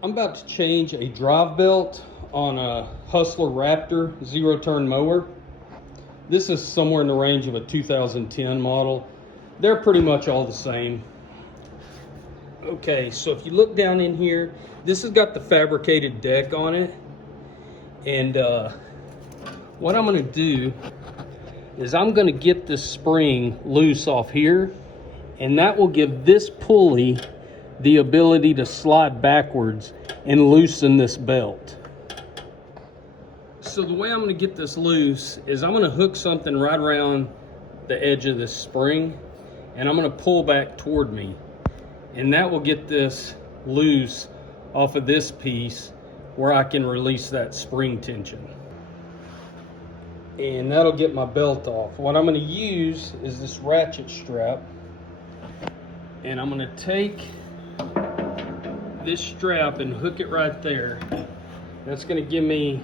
I'm about to change a drive belt on a Hustler Raptor zero-turn mower. This is somewhere in the range of a 2010 model. They're pretty much all the same. Okay, so if you look down in here, this has got the fabricated deck on it. And what I'm gonna do is I'm gonna get this spring loose off here, and that will give this pulley the ability to slide backwards and loosen this belt. So the way I'm gonna get this loose is I'm gonna hook something right around the edge of this spring, and I'm gonna pull back toward me. And that will get this loose off of this piece where I can release that spring tension. And that'll get my belt off. What I'm gonna use is this ratchet strap, and I'm gonna take this strap and hook it right there. That's gonna give me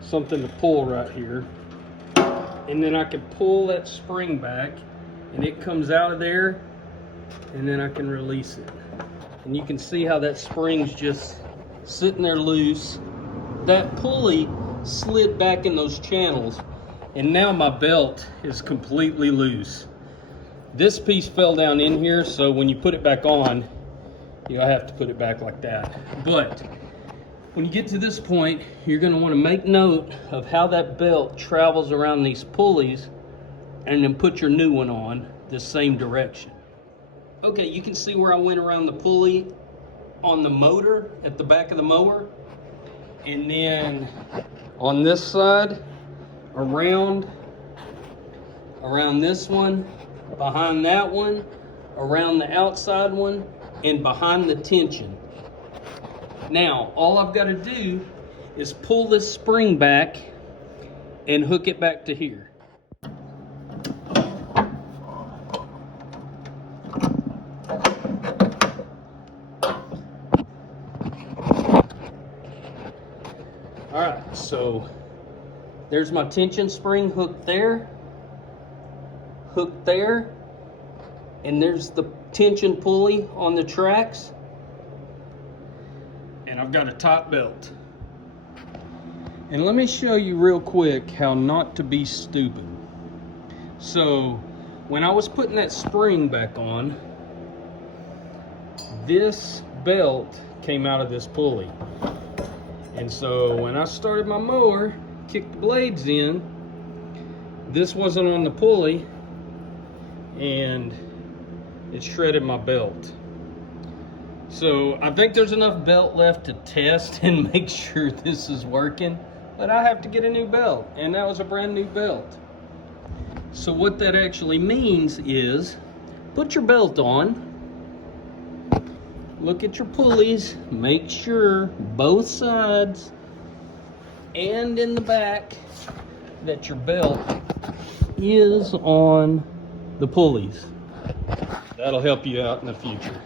something to pull right here. And then I can pull that spring back and it comes out of there, and then I can release it. And you can see how that spring's just sitting there loose. That pulley slid back in those channels, and now my belt is completely loose. This piece fell down in here, so when you put it back on, you'll have to put it back like that. But when you get to this point, you're gonna wanna make note of how that belt travels around these pulleys, and then put your new one on the same direction. Okay, you can see where I went around the pulley on the motor at the back of the mower. And then on this side, around this one, behind that one, around the outside one, and behind the tension. Now, all I've got to do is pull this spring back and hook it back to here. All right, so there's my tension spring hooked there, and there's the tension pulley on the tracks, and I've got a top belt. And let me show you real quick how not to be stupid. So when I was putting that spring back on, this belt came out of this pulley. And so when I started my mower, kicked the blades in, this wasn't on the pulley, and it shredded my belt. So I think there's enough belt left to test and make sure this is working, but I have to get a new belt, and that was a brand new belt. So what that actually means is, put your belt on, look at your pulleys, make sure both sides and in the back that your belt is on the pulleys. That'll help you out in the future.